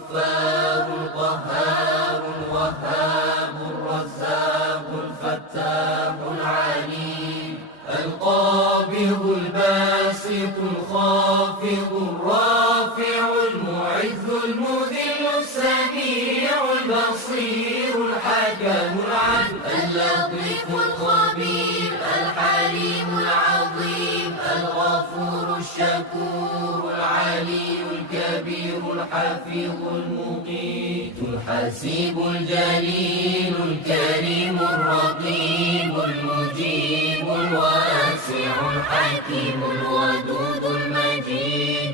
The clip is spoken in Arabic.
الغفار القهار الوهاب الرزاق الفتاح العليم القابض الباسط الخافض الرافع المعز المذل السميع البصير الحكم العدل اللطيف الخبير الحليم العظيم الغفور الشكور العلي الكبير الحفيظ المقيت الحسيب الجليل الكريم الرقيب المجيب الواسع الحكيم الودود المجيد